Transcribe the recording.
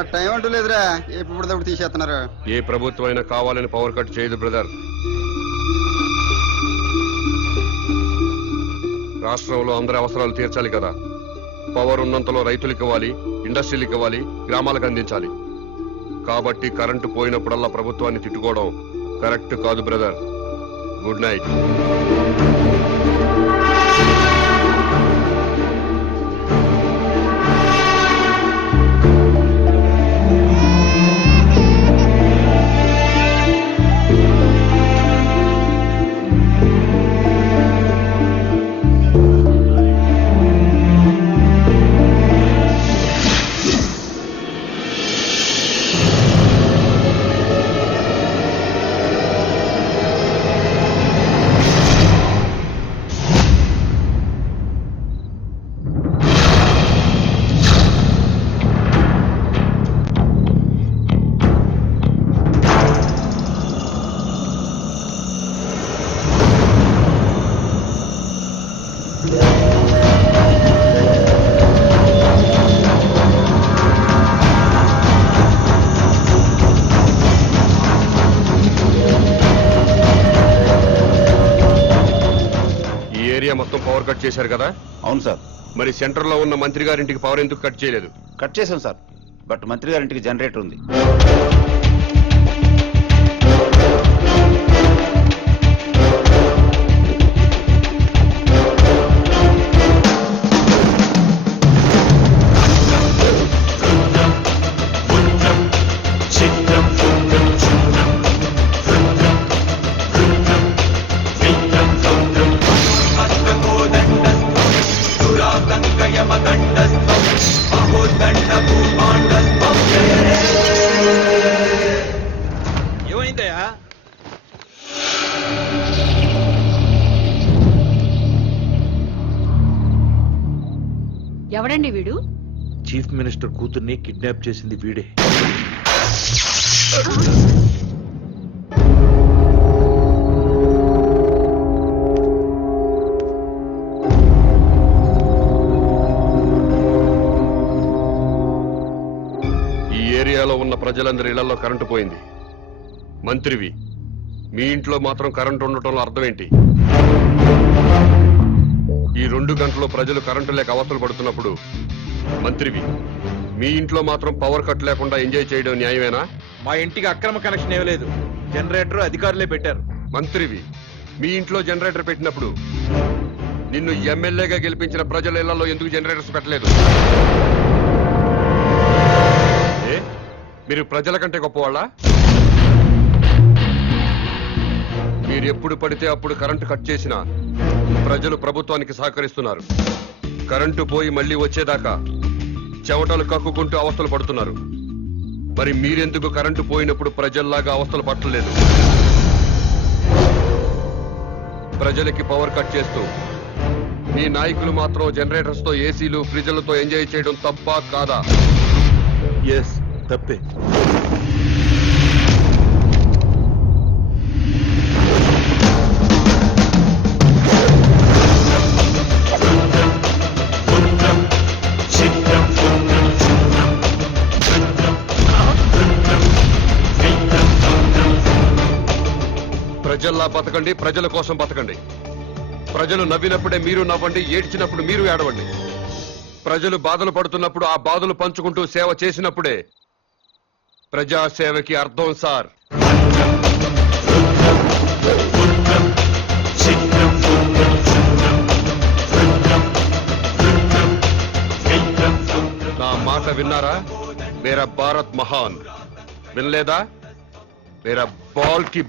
మరి టైం అంటూ లేదురా, ఎప్పుడు తీసేస్తున్నారు. ఏ ప్రభుత్వం అయినా కావాలని పవర్ కట్ చేయదు బ్రదర్. రాష్ట్రంలో అందరి అవసరాలు తీర్చాలి కదా. పవర్ ఉన్నంతలో రైతులకు ఇవ్వాలి, ఇండస్ట్రీలకు ఇవ్వాలి, గ్రామాలకు అందించాలి. కాబట్టి కరెంటు పోయినప్పుడల్లా ప్రభుత్వాన్ని తిట్టుకోవడం కరెక్ట్ కాదు బ్రదర్. Good night. మొత్తం పవర్ కట్ చేశారు కదా? అవును సార్. మరి సెంటర్ లో ఉన్న మంత్రి గారింటికి పవర్ ఎందుకు కట్ చేయలేదు? కట్ చేశాం సార్, బట్ మంత్రి గారింటికి జనరేటర్ ఉంది. ఏమైందయ్యా? ఎవడండి వీడు? చీఫ్ మినిస్టర్ కూతుర్ని కిడ్నాప్ చేసింది వీడే. ఉన్న ప్రజలందరి ఇళ్లలో కరెంటు పోయింది. మంత్రివి, మీ ఇంట్లో మాత్రం కరెంటు ఉండటంలో అర్థం ఏంటి? ఈ 2 గంటల్లో ప్రజలు కరెంటు లేక అవస్థలు పడుతున్నప్పుడు మంత్రివి, మీ ఇంట్లో మాత్రం పవర్ కట్ లేకుండా ఎంజాయ్ చేయడం న్యాయమేనా? మా ఇంటికి అక్రమ కనెక్షన్ ఇవ్వలేదు, జనరేటర్ అధికారులే పెట్టారు. మంత్రివి, మీ ఇంట్లో జనరేటర్ పెట్టినప్పుడు నిన్ను ఎమ్మెల్యేగా గెలిపించిన ప్రజల ఇళ్లలో ఎందుకు జనరేటర్స్ పెట్టలేదు? మీరు ప్రజల కంటే గొప్పవాళ్ళ? మీరు ఎప్పుడు పడితే అప్పుడు కరెంటు కట్ చేసినా ప్రజలు ప్రభుత్వానికి సహకరిస్తున్నారు. కరెంటు పోయి మళ్లీ వచ్చేదాకా చెవటలు కక్కుకుంటూ అవస్థలు పడుతున్నారు. మరి మీరెందుకు కరెంటు పోయినప్పుడు ప్రజల్లాగా అవస్థలు పట్టలేదు? ప్రజలకి పవర్ కట్ చేస్తూ మీ నాయకులు మాత్రం జనరేటర్స్ తో, ఏసీలు, ఫ్రిడ్జ్లతో ఎంజాయ్ చేయడం తప్పా కాదా? ఎస్, తప్పే. ప్రజల్లా బతకండి, ప్రజల కోసం బతకండి. ప్రజలు నవ్వినప్పుడే మీరు నవ్వండి, ఏడ్చినప్పుడు మీరు ఏడవండి. ప్రజలు బాధలు పడుతున్నప్పుడు ఆ బాధలు పంచుకుంటూ సేవ చేసినప్పుడే ప్రజాసేవకి అర్థం సార్. నా మాట విన్నారా? మేరా భారత్ మహాన్. వినలేదా? మేరా బాల్ కి